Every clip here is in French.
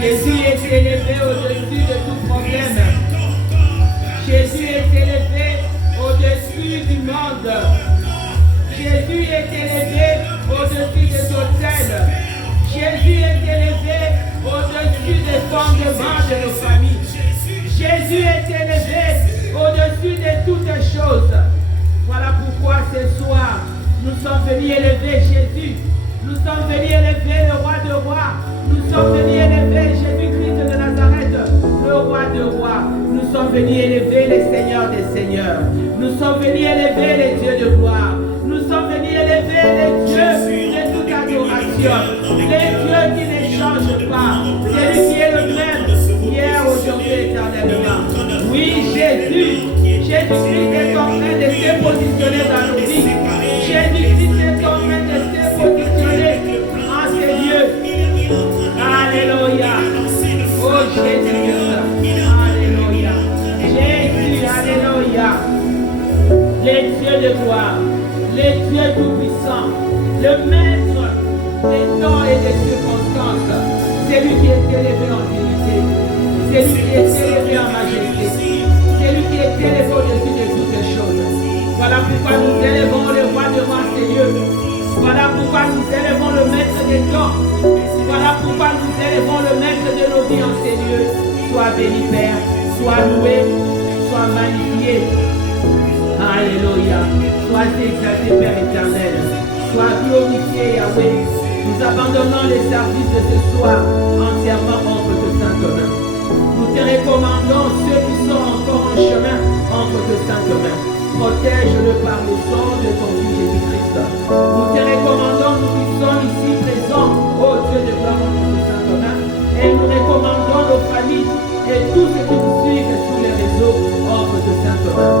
Jésus est élevé au-dessus de tout problème. Jésus est élevé au-dessus du monde. Jésus est élevé au-dessus des hôtels. Jésus est élevé au-dessus des fondements de nos familles. Jésus est élevé au-dessus de toutes choses. Voilà pourquoi ce soir, nous sommes venus élever Jésus. Nous sommes venus élever le roi de rois. Nous sommes venus élever Jésus-Christ de Nazareth, le roi de rois. Nous sommes venus élever les seigneurs des seigneurs. Nous sommes venus élever les dieux de gloire. Nous sommes venus élever les dieux de toute adoration. Les dieux qui ne changent pas. Celui qui est le même hier, aujourd'hui, éternellement. Oui, Jésus-Christ est en train de se positionner dans nos vies. Jésus-Christ est en train de se positionner en ces lieux. Alléluia. Oh Jésus. Alléluia. Jésus, alléluia. Les dieux de gloire, les dieux tout-puissants, le maître des temps et des circonstances, c'est lui qui est élevé en dignité, c'est lui qui est élevé en majesté, c'est lui qui est élevé au-dessus de toutes les choses. Voilà pourquoi nous élevons le roi de rois, Seigneur. Voilà pourquoi nous élevons le maître des temps. Voilà pourquoi nous élevons le maître de nos vies en ces lieux. Sois béni, Père, sois loué, sois magnifié. Alléluia. Sois exalté, Père éternel. Sois glorifié, Yahweh. Nous abandonnons les services de ce soir entièrement entre tes saintes mains. Nous te recommandons ceux qui sont encore en chemin entre tes saintes mains. Protège-le par le sang de ton Fils Jésus-Christ. Nous te recommandons, nous qui sommes ici présents, ô Dieu de gloire, entre tes saintes mains. Et nous recommandons nos familles et tous ceux qui nous suivent sur les réseaux entre tes saintes mains.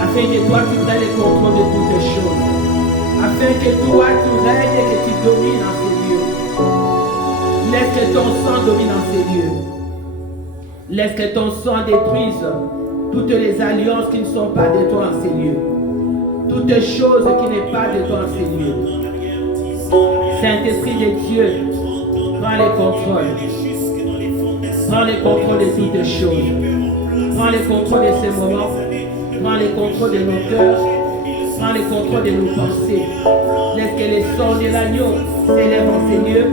Afin que toi tu prennes le contrôle de toutes les choses. Afin que toi tu règnes et que tu domines en ces lieux. Laisse que ton sang domine en ces lieux. Laisse que ton sang détruise toutes les alliances qui ne sont pas de toi en ces lieux. Toutes choses qui n'est pas de toi en ces lieux. Saint-Esprit de Dieu, prends le contrôle. Prends le contrôle de toutes les choses. Prends le contrôle de ces moments. Prends le contrôle de nos cœurs. Prends le contrôle de nos pensées. Laisse que les sons de l'agneau s'élèvent en ces lieux.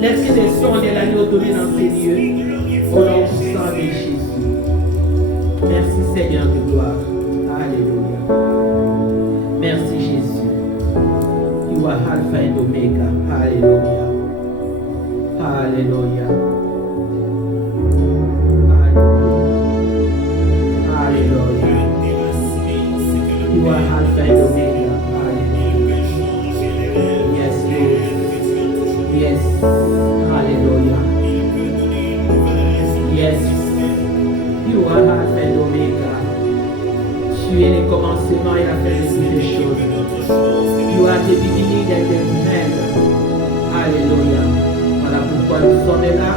Laisse que les sons de l'agneau dominent en ces lieux. Au nom puissant de Jésus. Merci Seigneur de gloire. Alléluia. Merci Jésus. You are Alpha and Omega. Alléluia. Alléluia. Alléluia. You are Alpha and Omega. Hallelujah. Yes, Lord. Yes. Hallelujah. Yes. You are Alpha and Omega. Tu es le commencement et la fin de toutes les choses. You are the beginning and the end. Alléluia. Voilà pourquoi nous sommes là.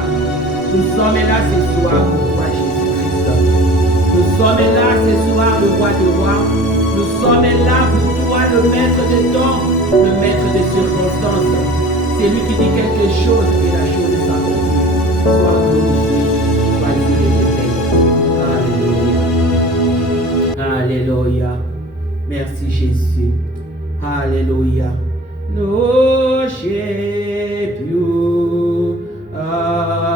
Nous sommes là ce soir pour toi, Jésus-Christ. Nous sommes là ce soir, le roi de rois. Nous sommes là pour toi, le maître des temps, le maître des circonstances. C'est lui qui dit quelque chose et la chose s'accomplit. Sois glorifié, sois loué de Père. Alléluia. Alléluia. Merci Jésus. Alléluia. No shape you are.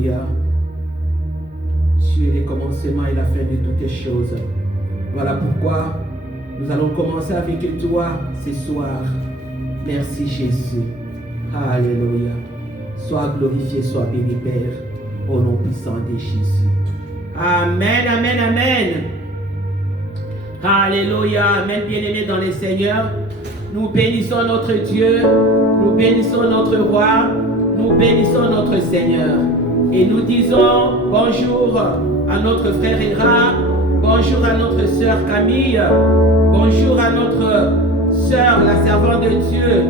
Alléluia. Tu es le commencement et la fin de toutes les choses. Voilà pourquoi nous allons commencer avec toi ce soir. Merci Jésus. Alléluia. Sois glorifié, sois béni Père, au nom puissant de Jésus. Amen, amen, amen. Alléluia, amen, bien-aimés dans le Seigneur. Nous bénissons notre Dieu, nous bénissons notre Roi, nous bénissons notre Seigneur. Et nous disons bonjour à notre frère Ira, bonjour à notre sœur Camille, bonjour à notre sœur, la servante de Dieu,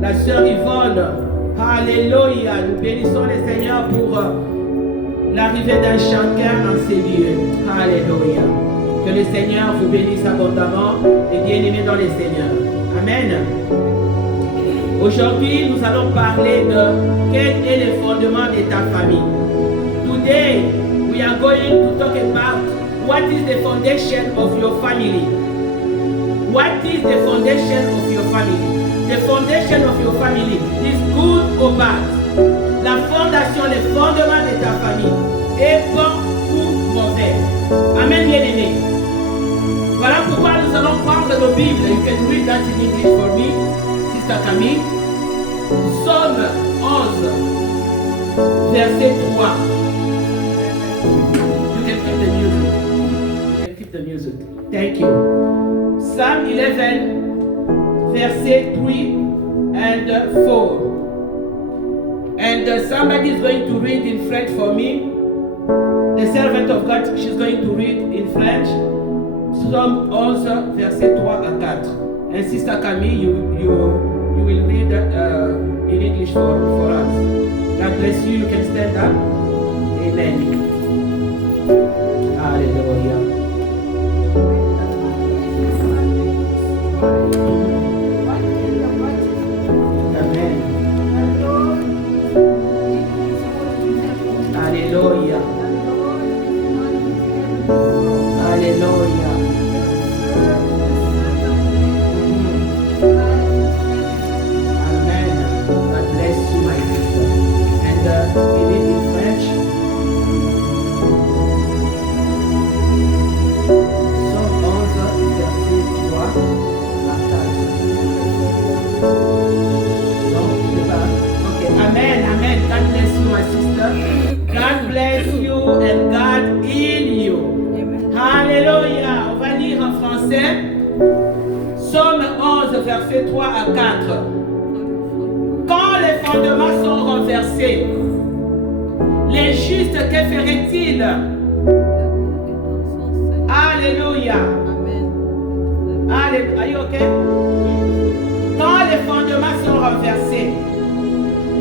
la sœur Yvonne. Alléluia, nous bénissons le Seigneur pour l'arrivée d'un chacun dans ces lieux. Alléluia. Que le Seigneur vous bénisse abondamment et bien-aimés dans le Seigneur. Amen. Aujourd'hui, nous allons parler de quel est le fondement de ta famille. Today, we are going to talk about what is the foundation of your family. What is the foundation of your family? The foundation of your family is good or bad. La fondation, le fondement de ta famille est bon ou mauvais. Amen, bien-aimé. Voilà pourquoi nous allons prendre nos Bibles. You can read that in English for me, Sister Camille. Psaume 11, verset 3. You can keep the music. You can keep the music. Thank you. Psalm 11, verset 3 and 4. And somebody is going to read in French for me. The servant of God, she's going to read in French. Psaume 11, verset 3 à 4. And Sister Camille, you will read in English for us. God bless you. You can stand up. Amen. Hallelujah. Amen. Hallelujah. Hallelujah. God bless you and God heal you. Amen. Alléluia. On va lire en français. Psaume 11, verset 3 à 4. Quand les fondements sont renversés, les justes, que feraient-ils? Alléluia. Amen. Alléluia. Are you okay? Quand les fondements sont renversés,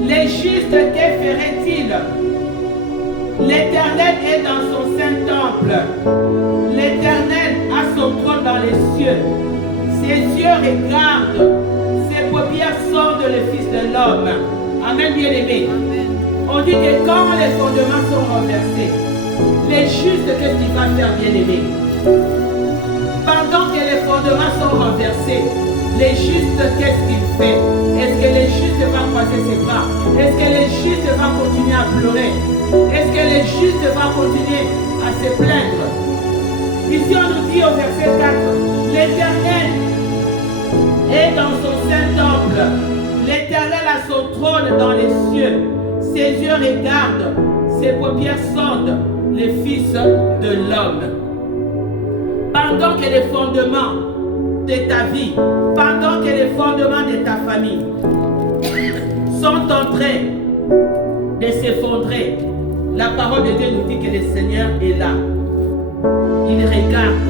les justes, que feraient-ils? L'Éternel est dans son saint temple. L'Éternel a son trône dans les cieux. Ses yeux regardent, ses paupières sondent le Fils de l'homme. Amen, bien-aimé. On dit que quand les fondements sont renversés, les justes, qu'est-ce qu'il va faire, bien-aimé? Pendant que les fondements sont renversés, les justes, qu'est-ce qu'il fait? Est-ce que les justes vont croiser ses bras? Est-ce que les justes vont continuer à pleurer? Est-ce que les justes vont continuer à se plaindre? Ici, on nous dit au verset 4, l'Éternel est dans son saint temple. L'Éternel a son trône dans les cieux. Ses yeux regardent, ses paupières sondent les fils de l'homme. Pendant que les fondements de ta vie, pendant que les fondements de ta famille sont en train de s'effondrer, la parole de Dieu nous dit que le Seigneur est là. Il regarde,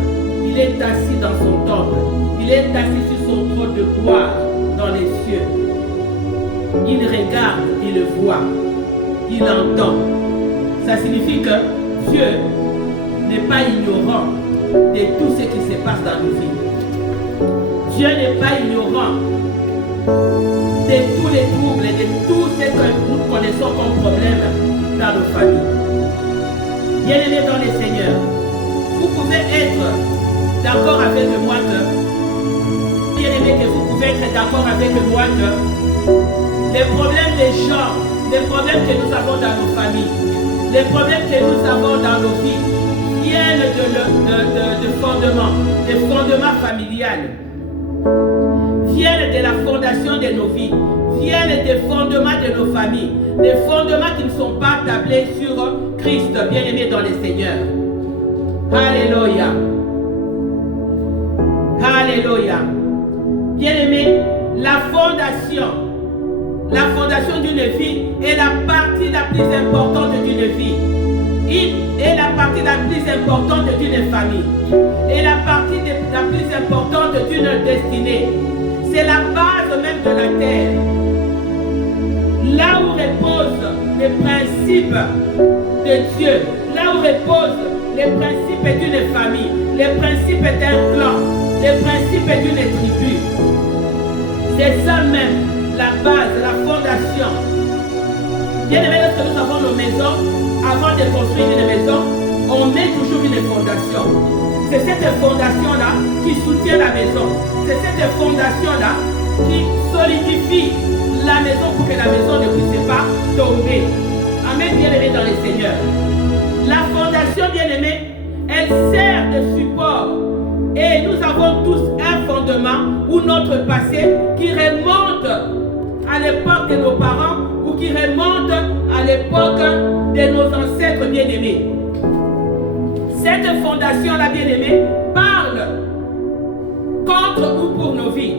il est assis dans son temple, il est assis sur son trône de gloire dans les cieux. Il regarde, il le voit, il entend. Ça signifie que Dieu n'est pas ignorant de tout ce qui se passe dans nos vies. Dieu n'est pas ignorant de tous les troubles et de tout ce que nous connaissons comme problème dans nos familles. Bien-aimés dans le Seigneur, vous pouvez être d'accord avec moi que, bien-aimés, que vous pouvez être d'accord avec moi que les problèmes des gens les problèmes que nous avons dans nos familles, les problèmes que nous avons dans nos vies viennent de fondements, des fondements familiales, viennent de la fondation de nos vies, viennent des fondements de nos familles, des fondements qui ne sont pas tablés sur Christ, bien-aimé dans le Seigneur. Alléluia. Alléluia. Bien-aimé, la fondation d'une vie est la partie la plus importante d'une vie. Et la partie la plus importante d'une famille. Et la partie la plus importante d'une destinée. C'est la base même de la terre. Là où reposent les principes de Dieu. Là où reposent les principes d'une famille. Les principes d'un clan. Les principes d'une tribu. C'est ça même, la base, la fondation. Bien aimé, lorsque nous avons nos maisons, avant de construire une maison, on met toujours une fondation. C'est cette fondation-là qui soutient la maison. C'est cette fondation-là qui solidifie la maison pour que la maison ne puisse pas tomber. Amen, bien-aimé dans le Seigneur. La fondation, bien-aimé, elle sert de support. Et nous avons tous un fondement ou notre passé qui remonte à l'époque de nos parents ou qui remonte à l'époque de nos ancêtres bien-aimés. Cette fondation-là, bien-aimée, parle contre ou pour nos vies.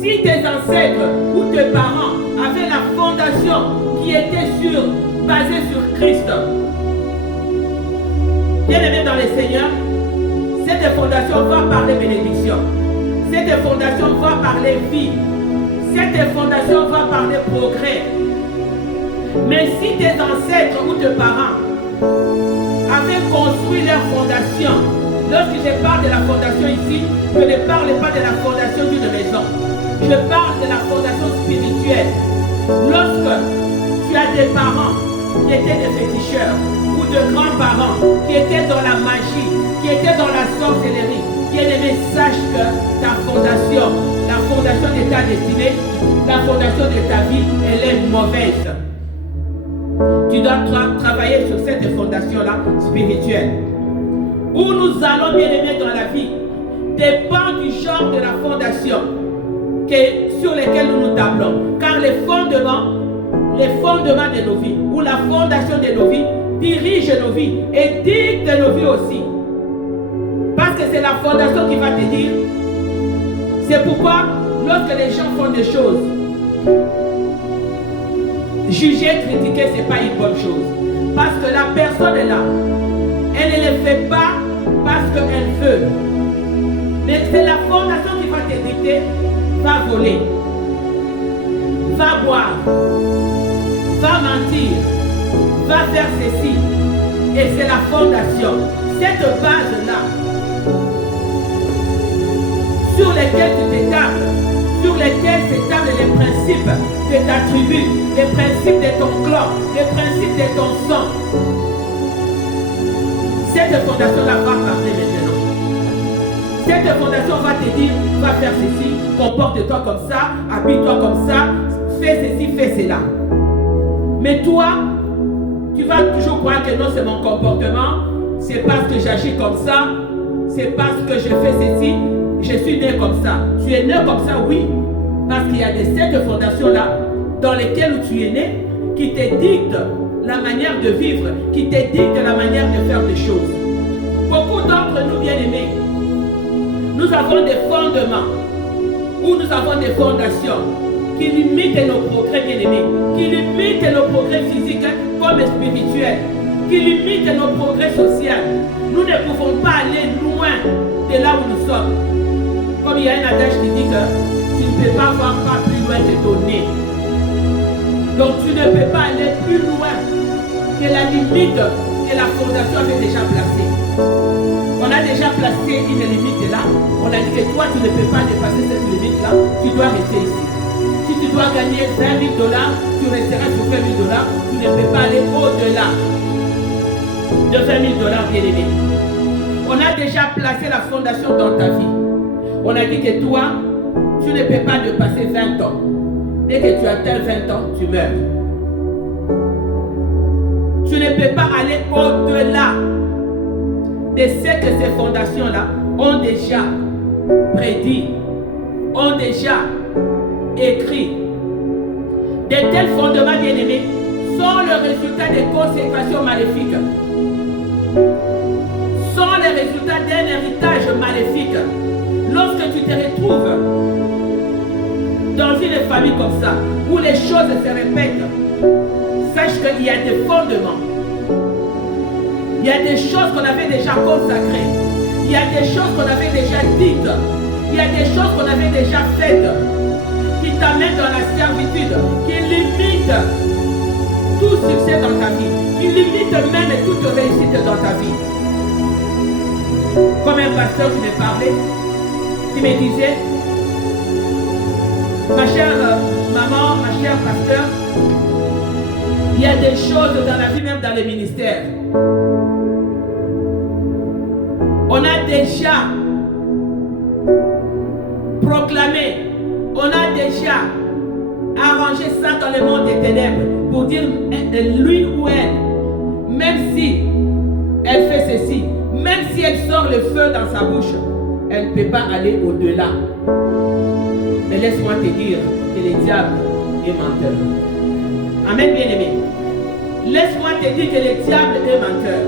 Si tes ancêtres ou tes parents avaient la fondation qui était basée sur Christ, bien-aimé dans le Seigneur, cette fondation va parler bénédiction. Cette fondation va parler vie. Cette fondation va parler progrès. Mais si tes ancêtres ou tes parents avaient construit leur fondation, lorsque je parle de la fondation ici, je ne parle pas de la fondation d'une maison. Je parle de la fondation spirituelle. Lorsque tu as des parents qui étaient des féticheurs ou de grands-parents qui étaient dans la magie, qui étaient dans la sorcellerie, bien-aimé, sache que ta fondation, la fondation de ta destinée, la fondation de ta vie, elle est mauvaise. Tu dois travailler sur cette fondation-là spirituelle. Où nous allons, bien-aimé, dans la vie, dépend du genre de la fondation sur lesquels nous nous tablons. Car les fondements de nos vies, ou la fondation de nos vies, dirige nos vies et dicte nos vies aussi. Parce que c'est la fondation qui va te dire. C'est pourquoi, lorsque les gens font des choses, juger, critiquer, ce n'est pas une bonne chose. Parce que la personne est là. Elle ne le fait pas parce qu'elle veut. Mais c'est la fondation qui va te dicter. Va voler. Va boire. Va mentir. Va faire ceci. Et c'est la fondation. Cette base-là, sur lesquelles tu t'étables, sur lesquels s'établent les principes de ta tribu, les principes de ton clan, les principes de ton sang. Cette fondation-là va parler maintenant. Cette fondation va te dire, va faire ceci, comporte-toi comme ça, habille-toi comme ça, fais ceci, fais cela. Mais toi, tu vas toujours croire que non, c'est mon comportement, c'est parce que j'agis comme ça, c'est parce que je fais ceci, je suis né comme ça. Tu es né comme ça, oui, parce qu'il y a cette fondation-là dans lesquelles tu es né qui te dicte la manière de vivre, qui te dicte la manière de faire des choses. Beaucoup d'entre nous, bien-aimés, nous avons des fondements ou nous avons des fondations qui limitent nos progrès, bien-aimés, qui limitent nos progrès physiques comme spirituels, qui limitent nos progrès sociaux. Nous ne pouvons pas aller loin de là où nous sommes. Comme il y a un adage qui dit que tu ne peux pas voir pas plus loin que ton nez. Donc tu ne peux pas aller plus loin que la limite que la fondation avait déjà placée. On a déjà placé une limite là. On a dit que toi tu ne peux pas dépasser cette limite là. Tu dois rester ici. Si tu dois gagner 20 000 $, tu resteras sur 20 000 $. Tu ne peux pas aller au-delà de 20 000 $, bien aimé. On a déjà placé la fondation dans ta vie. On a dit que toi, tu ne peux pas dépasser 20 ans. Dès que tu atteins 20 ans, tu meurs. Tu ne peux pas aller au-delà de ce que ces fondations-là ont déjà prédit, ont déjà écrit. De tels fondements bien-aimés sont le résultat des consécrations maléfiques, sont les résultats d'un héritage maléfique. Lorsque tu te retrouves dans une famille comme ça, où les choses se répètent, sache qu'il y a des fondements. Il y a des choses qu'on avait déjà consacrées. Il y a des choses qu'on avait déjà dites. Il y a des choses qu'on avait déjà faites qui t'amènent dans la servitude, qui limitent tout succès dans ta vie, qui limitent même toute réussite dans ta vie. Comme un pasteur qui me parlait, qui me disait, ma chère maman, ma chère pasteur, il y a des choses dans la vie, même dans les ministères. On a déjà proclamé, on a déjà arrangé ça dans le monde des ténèbres pour dire lui ou elle, même si elle fait ceci, même si elle sort le feu dans sa bouche, elle ne peut pas aller au-delà. Mais laisse-moi te dire que le diable est menteur. Amen, bien-aimé. Laisse-moi te dire que le diable est menteur.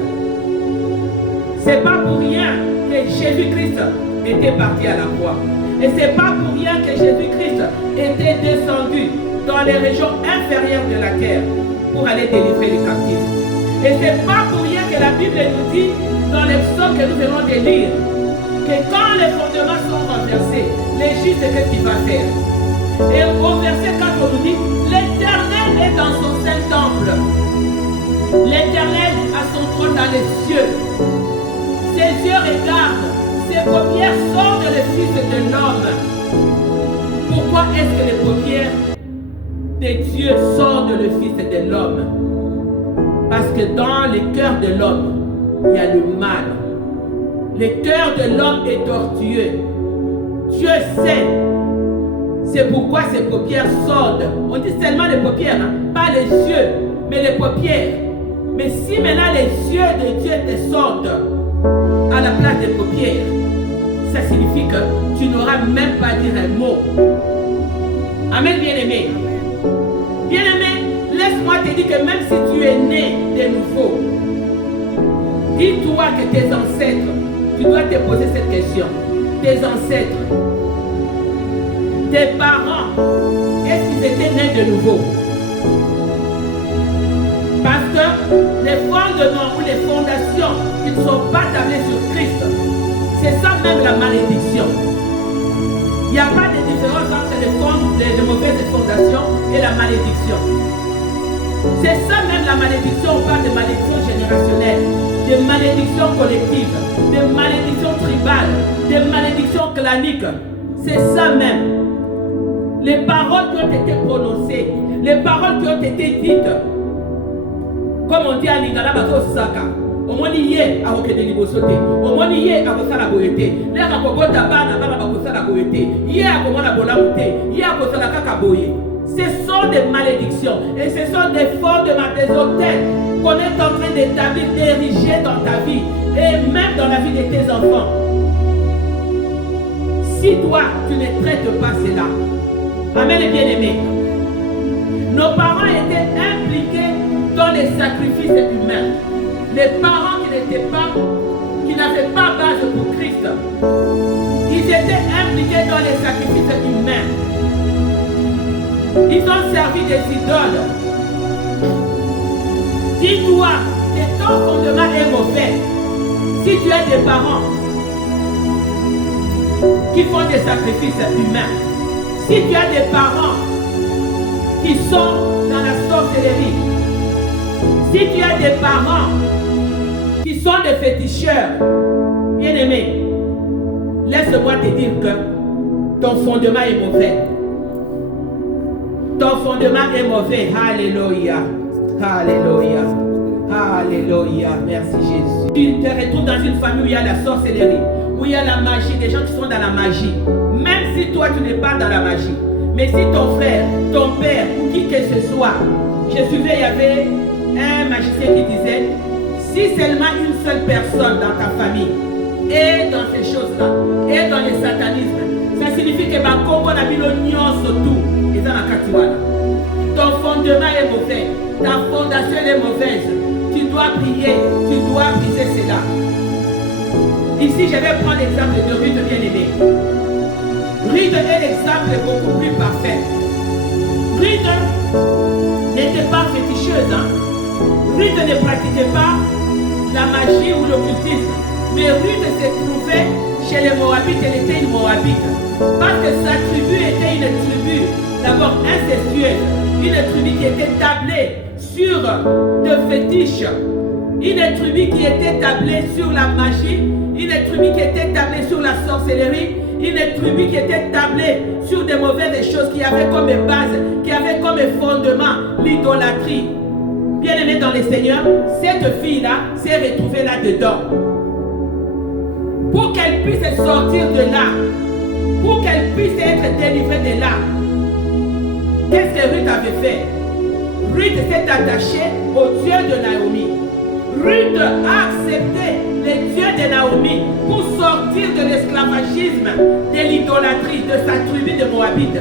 C'est pas pour rien que Jésus-Christ était parti à la croix. Et c'est pas pour rien que Jésus-Christ était descendu dans les régions inférieures de la terre pour aller délivrer les captifs. Et c'est pas pour rien que la Bible nous dit dans les psaumes que nous venons de lire que quand les fondements sont renversés, les justes, qu'est-ce qu'il va faire? Et au verset 4, on nous dit, l'Éternel est dans son saint temple. L'Éternel a son trône dans les cieux. Ses yeux regardent, ses paupières sortent le Fils de l'homme. Pourquoi est-ce que les paupières de Dieu sortent le Fils de l'homme? Parce que dans le cœur de l'homme, il y a le mal. Le cœur de l'homme est tortueux. Dieu sait. C'est pourquoi ses paupières sortent. On dit seulement les paupières, hein? Pas les yeux, mais les paupières. Mais si maintenant les yeux de Dieu te sortent à la place des paupières, ça signifie que tu n'auras même pas à dire un mot. Amen, bien-aimé. Bien-aimé, laisse-moi te dire que même si tu es né de nouveau, dis-toi que tes ancêtres, tu dois te poser cette question. Tes ancêtres, tes parents, est-ce qu'ils étaient nés de nouveau? Parce que les fondements ou les fondations qui ne sont pas tablées sur Christ, c'est ça même la malédiction. Il n'y a pas de différence entre les mauvaises fondations et la malédiction. C'est ça même la malédiction. On parle de malédiction générationnelle, de malédiction collective, de malédiction tribale, de malédiction clanique. C'est ça même. Les paroles qui ont été prononcées, les paroles qui ont été dites, comme on dit à Lingala Bato Saka, au moins yé à Okene Libosote, au moins yé à Kosala Boyete, les Rakogota Bana Bana Bakosala Boyete, yé à Komona Bolamote, yé à Kosala Kakaboye. Ce sont des malédictions et ce sont des fondements, des hôtels qu'on est en train d'établir, d'ériger dans ta vie et même dans la vie de tes enfants. Si toi, tu ne traites pas cela, amen les bien-aimés, nos parents étaient impliqués dans les sacrifices humains. Les parents qui n'avaient pas base pour Christ, ils étaient impliqués dans les sacrifices humains. Ils ont servi des idoles. Dis-toi que ton fondement est mauvais. Si tu as des parents qui font des sacrifices humains, si tu as des parents qui sont dans la sorcellerie, si tu as des parents qui sont des féticheurs, bien-aimés, laisse-moi te dire que ton fondement est mauvais. Ton fondement est mauvais. Alléluia. Alléluia. Alléluia. Merci Jésus. Tu te retrouves dans une famille où il y a la sorcellerie, où il y a la magie, des gens qui sont dans la magie. Même si toi tu n'es pas dans la magie, mais si ton frère, ton père ou qui que ce soit je suivais, il y avait un magicien qui disait, si seulement une seule personne dans ta famille est dans ces choses-là, est dans le satanisme, ça signifie que Bakongo n'a mis le nyonso tout, et ça n'a qu'à toi. Ton fondement est mauvais, ta fondation est mauvaise, tu dois prier, tu dois briser cela. Ici, je vais prendre l'exemple de Ruth bien-aimée. Ruth est l'exemple beaucoup plus parfait. Ruth n'était pas féticheuse. Hein? Ruth ne pratiquait pas la magie ou l'occultisme. Mais Ruth s'est trouvée chez les Moabites, elle était une Moabite. Parce que sa tribu était une tribu d'abord incestueuse. Une tribu qui était tablée sur de fétiches. Une tribu qui était tablée sur la magie. Une tribu qui était tablée sur la sorcellerie. Une tribu qui était tablée sur des mauvaises choses, qui avait comme base, qui avait comme fondement l'idolâtrie. Bien-aimée dans le Seigneur, cette fille-là s'est retrouvée là-dedans. Pour qu'elle puisse sortir de là, pour qu'elle puisse être délivrée de là, qu'est-ce que Ruth avait fait? Ruth s'est attachée au Dieu de Naomi. Ruth a accepté les dieux de Naomi pour sortir de l'esclavagisme, de l'idolâtrie, de sa tribu de Moabite.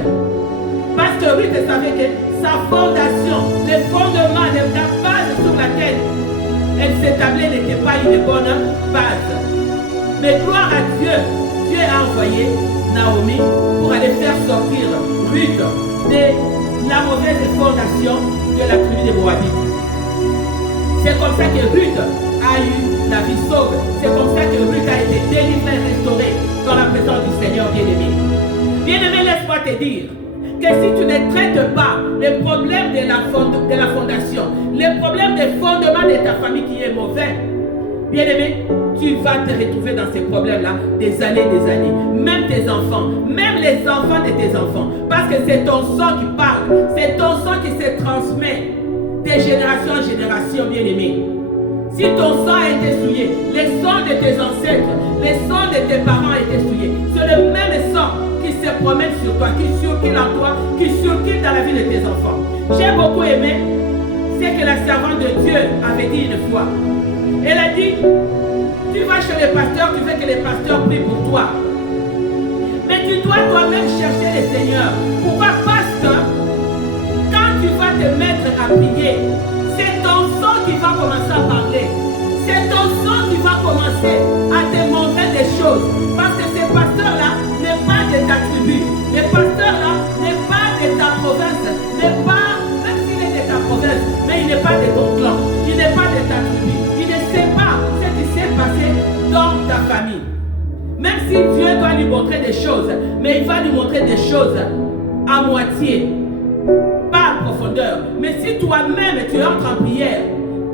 Parce que Ruth savait que sa fondation, les fondements, la base sur laquelle elle s'établit n'était pas une bonne base. Mais gloire à Dieu, Dieu a envoyé Naomi pour aller faire sortir Ruth de la mauvaise fondation de la tribu de Moabite. C'est comme ça que Ruth a eu la vie sauve. C'est comme ça que Ruth a été délivrée, restaurée dans la présence du Seigneur bien-aimé. Bien-aimé, laisse-moi te dire que si tu ne traites pas les problèmes de la fondation, les problèmes des fondements de ta famille qui est mauvais, bien-aimé, tu vas te retrouver dans ces problèmes-là des années. Même tes enfants, même les enfants de tes enfants. Parce que c'est ton sang qui parle, c'est ton sang qui se transmet de génération en génération, bien-aimé. Si ton sang a été souillé, les sangs de tes ancêtres, les sangs de tes parents ont été souillés, c'est le même sang qui se promène sur toi, qui circule en toi, qui circule dans la vie de tes enfants. J'ai beaucoup aimé ce que la servante de Dieu avait dit une fois. Elle a dit, tu vas chez le pasteur, tu veux que le pasteur prie pour toi. Mais tu dois toi-même chercher le Seigneur. Pourquoi? Parce que quand tu vas te mettre à prier, c'est ton sang qui va commencer à parler. C'est ton sang qui va commencer à te montrer des choses. Parce que ce pasteur-là n'est pas de ta tribu. Le pasteur-là n'est pas de ta province. N'est pas, même s'il est de ta province, mais il n'est pas de ton clan. Il n'est pas de ta tribu. Il ne sait pas ce qui s'est passé dans ta famille. Même si Dieu doit lui montrer des choses, mais il va lui montrer des choses à moitié. Pas à profondeur. Mais si toi-même tu entres en prière,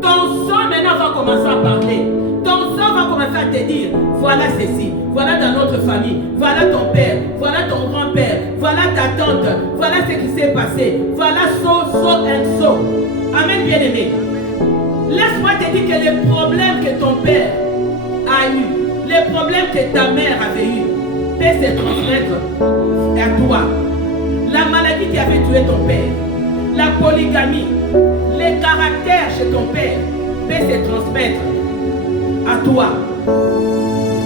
ton sang maintenant va commencer à parler. Ton sang va commencer à te dire, voilà ceci, voilà dans notre famille, voilà ton père, voilà ton grand-père, voilà ta tante, voilà ce qui s'est passé, voilà so and so. Amen, bien-aimé. Laisse-moi te dire que les problèmes que ton père a eu, les problèmes que ta mère avait eu, peuvent se transmettre à toi. La maladie qui avait tué ton père, la polygamie, les caractères chez ton père peuvent se transmettre à toi.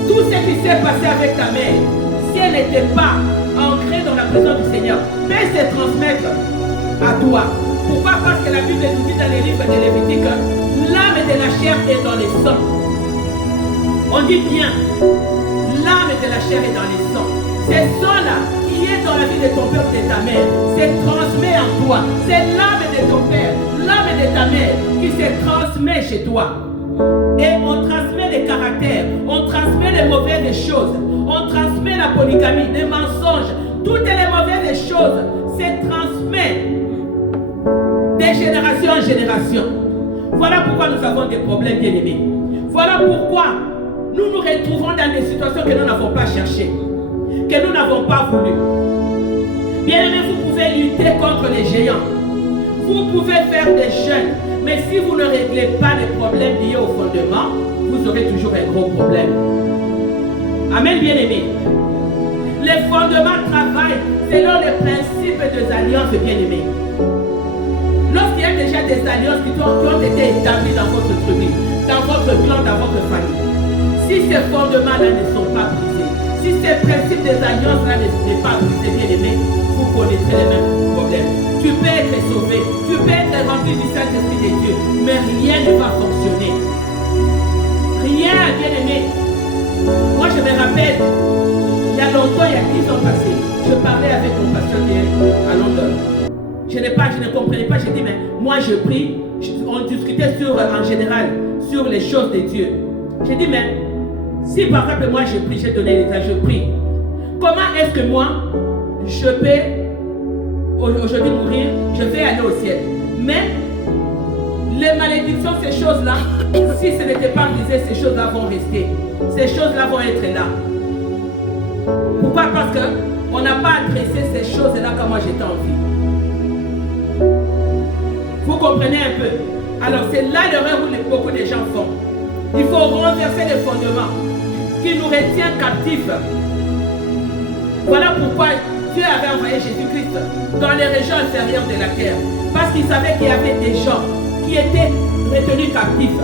Tout ce qui s'est passé avec ta mère, si elle n'était pas ancrée dans la présence du Seigneur, peut se transmettre à toi. Pourquoi? Parce que la Bible nous dit dans les livres de Lévitique, l'âme de la chair est dans les sangs. On dit bien, l'âme de la chair est dans les sangs. C'est ça là qui est dans la vie de ton père ou de ta mère, c'est transmis en toi. C'est l'âme de ton père, l'âme de ta mère qui se transmet chez toi. Et on transmet les caractères, on transmet les mauvaises choses, on transmet la polygamie, les mensonges, toutes les mauvaises choses se transmettent de génération en génération. Voilà pourquoi nous avons des problèmes, bien-aimés. Voilà pourquoi nous nous retrouvons dans des situations que nous n'avons pas cherchées, que nous n'avons pas voulu. Bien-aimés, vous pouvez lutter contre les géants. Vous pouvez faire des jeûnes. Mais si vous ne réglez pas les problèmes liés au fondement, vous aurez toujours un gros problème. Amen, bien-aimés. Les fondements travaillent selon les principes des alliances, bien-aimés. Lorsqu'il y a déjà des alliances qui ont été établies dans votre tribu, dans votre clan, dans votre famille. Si ces fondements-là ne sont pas brisés, si ces principes des alliances-là ne sont pas brisés, bien aimé, vous connaîtrez les mêmes problèmes. Tu peux être sauvé, tu peux être rempli du Saint-Esprit de Dieu, mais rien ne va fonctionner. Rien, bien aimé. Moi, je me rappelle, il y a longtemps, il y a 10 ans passés, je parlais avec mon pasteur à Londres. Je ne comprenais pas, j'ai dit, mais moi je prie, on discutait en général sur les choses de Dieu. J'ai dit, mais si par exemple moi je prie, j'ai donné l'état, je prie, comment est-ce que moi je peux aujourd'hui mourir, je vais aller au ciel? Mais les malédictions, ces choses-là, si ce n'était pas brisé, ces choses-là vont rester. Ces choses-là vont être là. Pourquoi? Parce qu'on n'a pas adressé ces choses-là quand moi j'étais en vie. Vous comprenez un peu? Alors c'est là l'erreur où beaucoup de gens font. Il faut renverser les fondements qui nous retient captifs. Voilà pourquoi Dieu avait envoyé Jésus-Christ dans les régions inférieures de la terre. Parce qu'il savait qu'il y avait des gens qui étaient retenus captifs.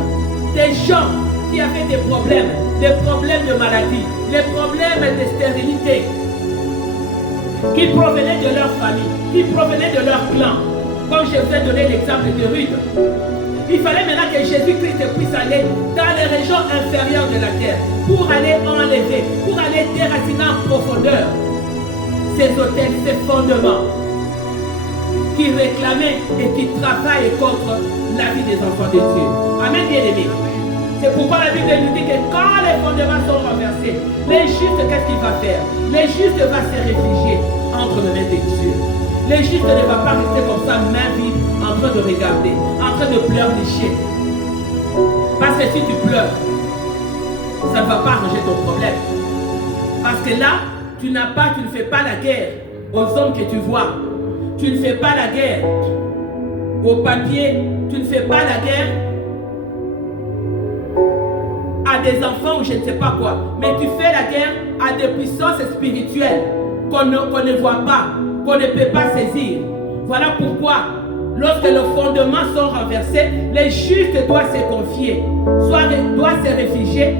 Des gens qui avaient des problèmes de maladie, des problèmes de stérilité, qui provenaient de leur famille, qui provenaient de leur clan. Comme je vous ai donné l'exemple de Ruth. Il fallait maintenant que Jésus-Christ puisse aller dans les régions inférieures de la terre pour aller enlever, pour aller déraciner en profondeur ces autels, ces fondements qui réclamaient et qui travaillent contre la vie des enfants de Dieu. Amen, bien-aimés. C'est pourquoi la Bible nous dit que quand les fondements sont renversés, les justes, qu'est-ce qu'il va faire? Les justes vont se réfugier entre les mains de Dieu. Les justes ne vont pas rester comme ça, main vide, en train de regarder, en train de pleurnicher. Parce que si tu pleures, ça ne va pas arranger ton problème. Parce que là, tu ne fais pas la guerre aux hommes que tu vois. Tu ne fais pas la guerre aux papiers. Tu ne fais pas la guerre à des enfants ou je ne sais pas quoi. Mais tu fais la guerre à des puissances spirituelles qu'on ne voit pas, qu'on ne peut pas saisir. Voilà pourquoi, lorsque les fondements sont renversés, les justes doivent se confier, doivent se réfugier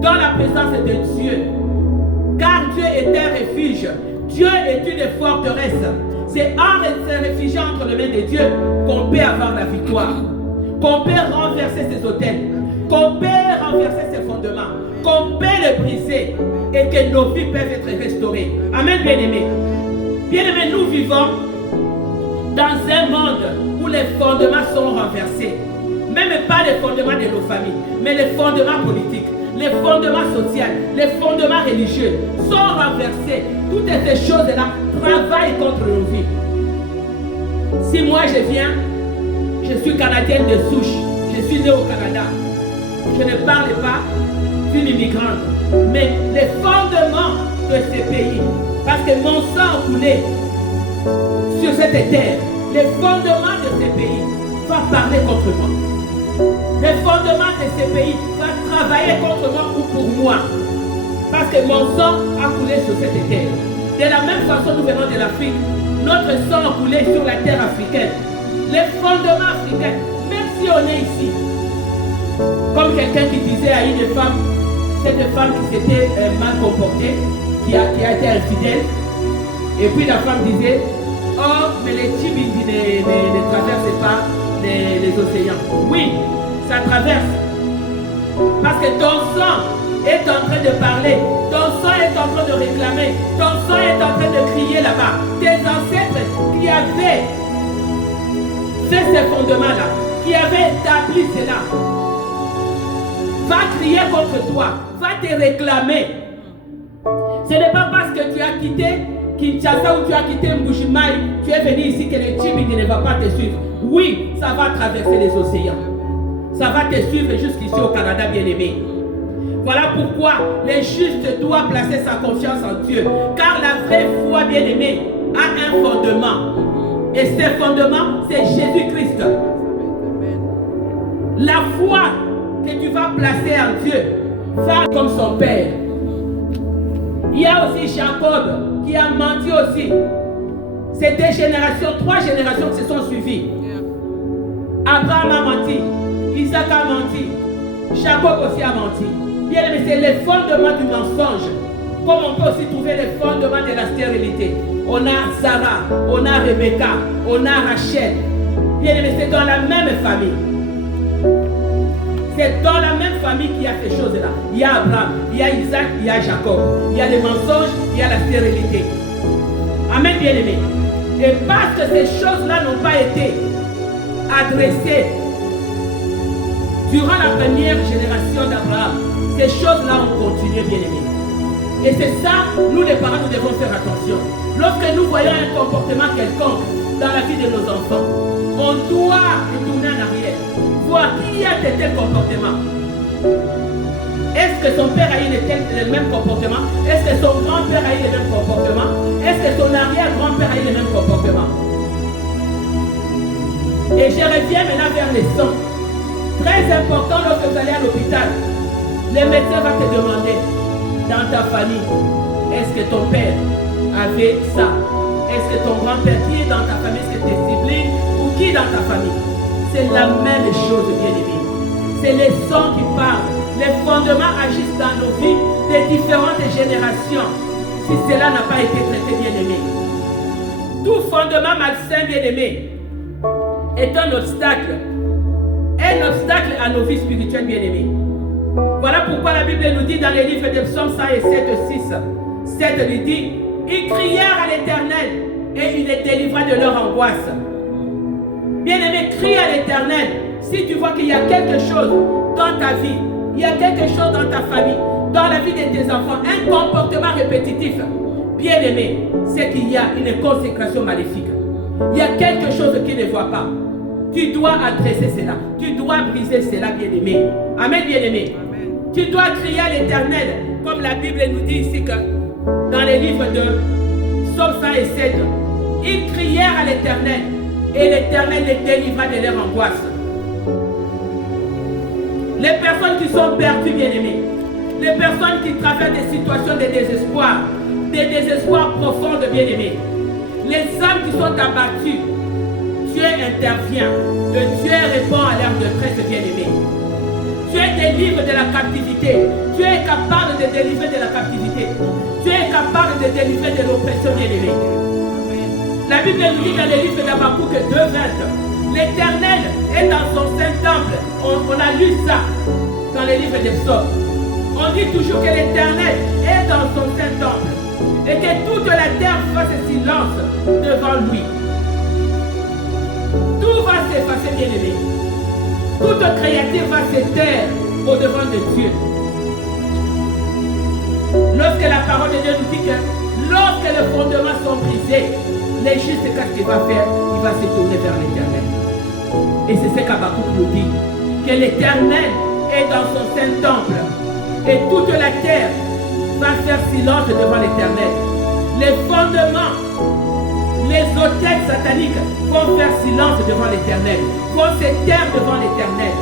dans la présence de Dieu. Car Dieu est un refuge. Dieu est une forteresse. C'est en se réfugiant entre les mains de Dieu qu'on peut avoir la victoire, qu'on peut renverser ses autels, qu'on peut renverser ses fondements, qu'on peut les briser et que nos vies peuvent être restaurées. Amen, bien-aimés. Bien-aimés, nous vivons dans un monde où les fondements sont renversés. Même pas les fondements de nos familles, mais les fondements politiques, les fondements sociaux, les fondements religieux sont renversés. Toutes ces choses-là travaillent contre nos vies. Si moi je suis canadienne de souche, je suis née au Canada, je ne parle pas d'une immigrante, mais les fondements de ces pays, parce que mon sang a coulé sur cette terre, les fondements de ces pays vont parler contre moi. Les fondements de ces pays vont travailler contre moi ou pour moi. Parce que mon sang a coulé sur cette terre. De la même façon, nous venons de l'Afrique. Notre sang a coulé sur la terre africaine. Les fondements africains, même si on est ici, comme quelqu'un qui disait à une femme, cette femme qui s'était mal comportée, qui a été infidèle, et puis la femme disait, oh, mais les Tchibindi ne traversent pas les océans. Oui, ça traverse. Parce que ton sang est en train de parler, ton sang est en train de réclamer, ton sang est en train de crier là-bas. Tes ancêtres qui avaient fait ces fondements-là, qui avaient établi cela, va crier contre toi, va te réclamer. Ce n'est pas parce que tu as quitté Kinshasa ou tu as quitté Mbujimaï, tu es venu ici que le Tchibindi ne va pas te suivre. Oui, ça va traverser les océans. Ça va te suivre jusqu'ici au Canada, bien-aimé. Voilà pourquoi les justes doivent placer sa confiance en Dieu. Car la vraie foi, bien-aimé, a un fondement. Et ce fondement, c'est Jésus-Christ. La foi que tu vas placer en Dieu va comme son Père. Il y a aussi Jacob qui a menti aussi. C'est 2 générations, 3 générations qui se sont suivies. Abraham a menti, Isaac a menti, Jacob aussi a menti. Bien aimé, c'est les fondements du mensonge. Comme on peut aussi trouver les fondements de la stérilité. On a Sarah, on a Rebecca, on a Rachel. Bien aimé, c'est dans la même famille. C'est dans la même famille qu'il y a ces choses-là. Il y a Abraham, il y a Isaac, il y a Jacob. Il y a les mensonges, il y a la stérilité. Amen, bien aimé. Et parce que ces choses-là n'ont pas été adressées durant la première génération d'Abraham, ces choses-là ont continué, bien aimé. Et c'est ça, nous les parents, nous devons faire attention. Lorsque nous voyons un comportement quelconque dans la vie de nos enfants, on doit retourner en arrière, voir qui a tel comportement. Est-ce que son père a eu le même comportement? Est-ce que son grand-père a eu le même comportement? Est-ce que son arrière-grand-père a eu le même comportement? Et je reviens maintenant vers les sons. Très important lorsque vous allez à l'hôpital, le médecin va te demander dans ta famille, est-ce que ton père avait ça? Est-ce que ton grand-père, qui est dans ta famille, est-ce que tes siblings ou qui est dans ta famille? C'est la même chose, bien aimé. C'est les sons qui parlent. Les fondements agissent dans nos vies des différentes générations. Si cela n'a pas été traité, bien aimé. Tout fondement malsain, bien aimé, est un obstacle. Un obstacle à nos vies spirituelles, bien aimées. Voilà pourquoi la Bible nous dit dans les livres de Psaume 107, 6, 7 lui dit, ils crièrent à l'Éternel et il les délivra de leur angoisse. Bien-aimé, crie à l'Éternel. Si tu vois qu'il y a quelque chose dans ta vie, il y a quelque chose dans ta famille, dans la vie de tes enfants, un comportement répétitif, bien-aimé, c'est qu'il y a une consécration maléfique. Il y a quelque chose qui ne voit pas. Tu dois adresser cela. Tu dois briser cela, bien-aimé. Amen, bien-aimé. Tu dois crier à l'Éternel, comme la Bible nous dit ici que dans les livres de Psaume 107, ils crièrent à l'Éternel et l'Éternel les délivra de leur angoisse. Les personnes qui sont perdues, bien-aimés, les personnes qui traversent des situations de désespoir, des désespoirs profonds, bien-aimés, les âmes qui sont abattues, Dieu intervient, Dieu répond à leur détresse, bien-aimé. Dieu délivre de la captivité. Dieu est capable de délivrer de la captivité. Dieu est capable de délivrer de l'oppression, bien-aimé. La Bible nous dit dans le livre d'Habakkuk 2:20, l'Éternel est dans son saint temple. On a lu ça dans les livres des psaumes. On dit toujours que l'Éternel est dans son saint temple et que toute la terre fasse silence devant lui. Tout va s'effacer, bien-aimé. Toute créature va se taire au-devant de Dieu. Lorsque la parole de Dieu nous dit que lorsque les fondements sont brisés, les justes, qu'est-ce qu'il va faire? Il va se tourner vers l'Éternel. Et c'est ce qu'Habakkuk nous dit. Que l'Éternel est dans son saint temple. Et toute la terre va faire silence devant l'Éternel. Les fondements, les hôtels sataniques vont faire silence devant l'Éternel, vont se taire devant l'Éternel.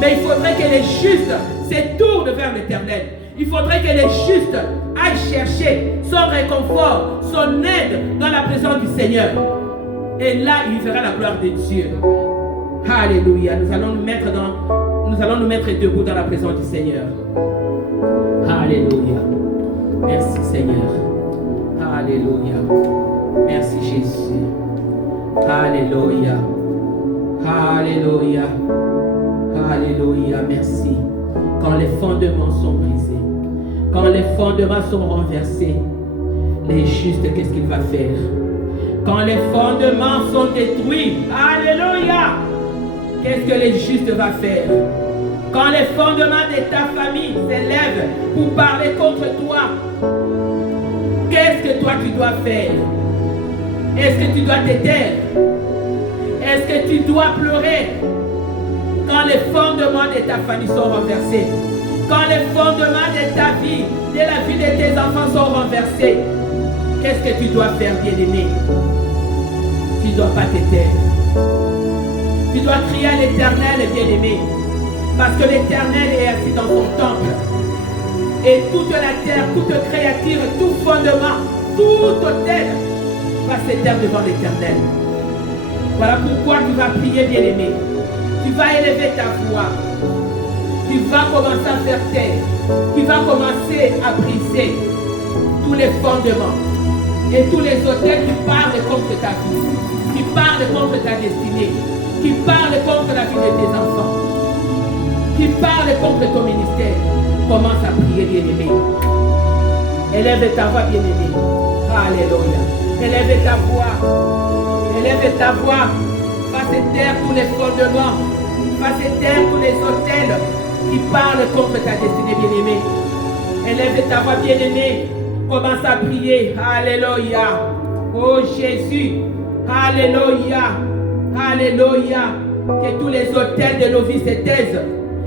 Mais il faudrait que les justes se tournent vers l'Éternel. Il faudrait que les justes aillent chercher son réconfort, son aide dans la présence du Seigneur. Et là, il verra la gloire de Dieu. Alléluia. Nous allons nous mettre debout dans la présence du Seigneur. Alléluia. Merci Seigneur. Alléluia. Merci Jésus. Alléluia. Alléluia. Alléluia. Merci. Quand les fondements sont brisés, quand les fondements sont renversés, les justes, qu'est-ce qu'il va faire? Quand les fondements sont détruits, alléluia, qu'est-ce que les justes vont faire? Quand les fondements de ta famille s'élèvent pour parler contre toi, qu'est-ce que toi tu dois faire? Est-ce que tu dois te taire? Est-ce que tu dois pleurer? Quand les fondements de ta famille sont renversés, quand les fondements de ta vie, de la vie de tes enfants sont renversés, qu'est-ce que tu dois faire, bien-aimé? Tu ne dois pas te taire. Tu dois crier à l'Éternel, bien-aimé, parce que l'Éternel est assis dans son temple. Et toute la terre, toute créature, tout fondement, tout autel va se taire devant l'Éternel. Voilà pourquoi tu vas prier, bien-aimé. Tu vas élever ta voix. Tu vas commencer à faire taire. Tu vas commencer à briser tous les fondements et tous les autels qui parlent contre ta vie, qui parlent contre ta destinée, qui parlent contre la vie de tes enfants, qui parlent contre ton ministère. Commence à prier, bien-aimé. Élève ta voix, bien-aimé. Alléluia. Élève ta voix. Élève ta voix. Fasse taire tous les fondements. Fasse taire tous les autels qui parlent contre ta destinée, bien-aimé. Élève ta voix, bien-aimé. Commence à prier. Alléluia. Oh Jésus. Alléluia. Alléluia. Que tous les autels de nos vies se taisent.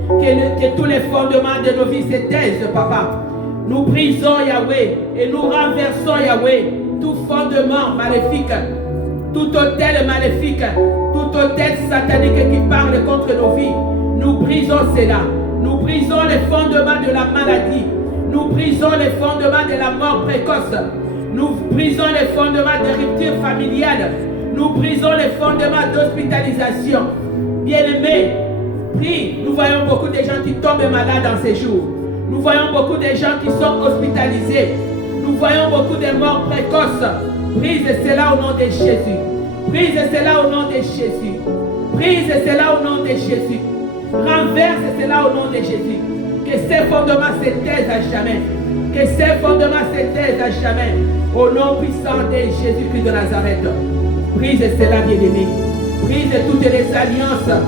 Que tous les fondements de nos vies se taisent, papa. Nous brisons Yahweh et nous renversons Yahweh. Tout fondement maléfique, tout autel maléfique, tout autel satanique qui parle contre nos vies. Nous brisons cela. Nous brisons les fondements de la maladie. Nous brisons les fondements de la mort précoce. Nous brisons les fondements de rupture familiale. Nous brisons les fondements d'hospitalisation. Bien-aimés, prie. Nous voyons beaucoup de gens qui tombent malades dans ces jours. Nous voyons beaucoup de gens qui sont hospitalisés. Nous voyons beaucoup de morts précoces. Brise cela au nom de Jésus. Brise cela au nom de Jésus. Brise cela au nom de Jésus. Renverse cela au nom de Jésus. Que ces fondements se taisent à jamais. Que ces fondements se taisent à jamais. Au nom puissant de Jésus-Christ de Nazareth. Brise cela, bien-aimé. Brise toutes les alliances.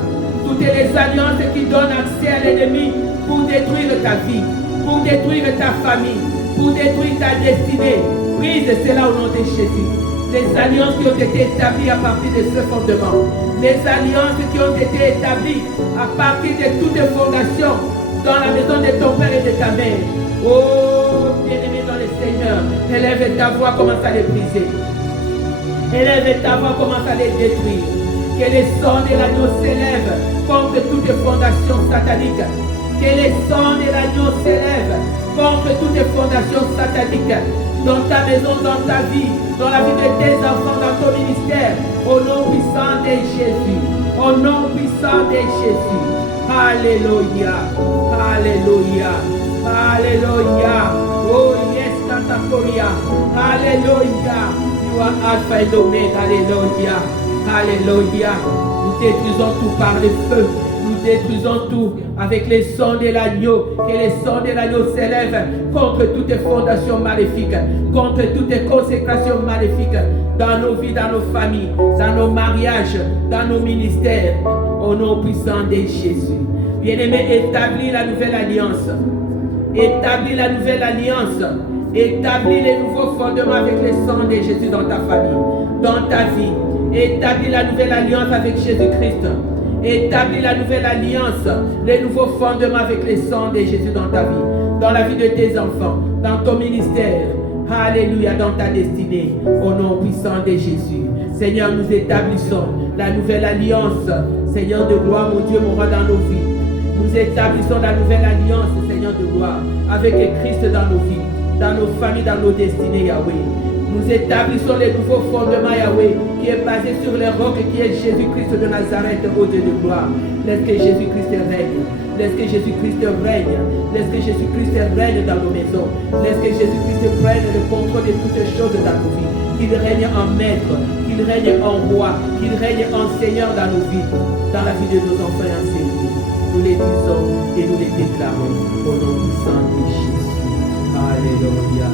Toutes les alliances qui donnent accès à l'ennemi pour détruire ta vie, pour détruire ta famille, pour détruire ta destinée. Brise cela au nom de Jésus. Les alliances qui ont été établies à partir de ce fondement. Les alliances qui ont été établies à partir de toutes les fondations dans la maison de ton père et de ta mère. Oh, bien-aimé dans le Seigneur, élève ta voix, commence à les briser. Élève ta voix, commence à les détruire. Que les sons de l'agneau s'élèvent contre toutes les fondations sataniques. Que les sons de l'agneau s'élèvent contre toutes les fondations sataniques. Dans ta maison, dans ta vie, dans la vie de tes enfants, dans ton ministère. Au nom puissant de Jésus. Au nom puissant de Jésus. Alléluia. Alléluia. Alléluia. Oh yes, Tatakoria. Alléluia. You are Alpha et Omega. Alléluia. Alléluia. Nous détruisons tout par le feu. Nous détruisons tout avec les sons de l'agneau. Que les sons de l'agneau s'élèvent contre toutes les fondations maléfiques, contre toutes les consécrations maléfiques dans nos vies, dans nos familles, dans nos mariages, dans nos ministères. Au nom puissant de Jésus. Bien-aimé, établis la nouvelle alliance. Établis la nouvelle alliance. Établis les nouveaux fondements avec les sons de Jésus dans ta famille, dans ta vie. Établis la nouvelle alliance avec Jésus-Christ. Établis la nouvelle alliance, les nouveaux fondements avec les sangs de Jésus dans ta vie, dans la vie de tes enfants, dans ton ministère. Alléluia, dans ta destinée. Au nom puissant de Jésus. Seigneur, nous établissons la nouvelle alliance. Seigneur de gloire, mon Dieu, mon roi, dans nos vies. Nous établissons la nouvelle alliance, Seigneur de gloire, avec Christ dans nos vies, dans nos familles, dans nos destinées, Yahweh. Nous établissons les nouveaux fondements, Yahweh, qui est basé sur le roc qui est Jésus-Christ de Nazareth, ô Dieu de gloire. Laisse que Jésus-Christ règne. Laisse que Jésus-Christ règne. Laisse que Jésus-Christ règne dans nos maisons. Laisse que Jésus-Christ prenne le contrôle de toutes les choses dans nos vies. Qu'il règne en maître, qu'il règne en roi, qu'il règne en Seigneur dans nos vies, dans la vie de nos enfants et enseignés. Nous les disons et nous les déclarons au nom du sang de Jésus. Alléluia.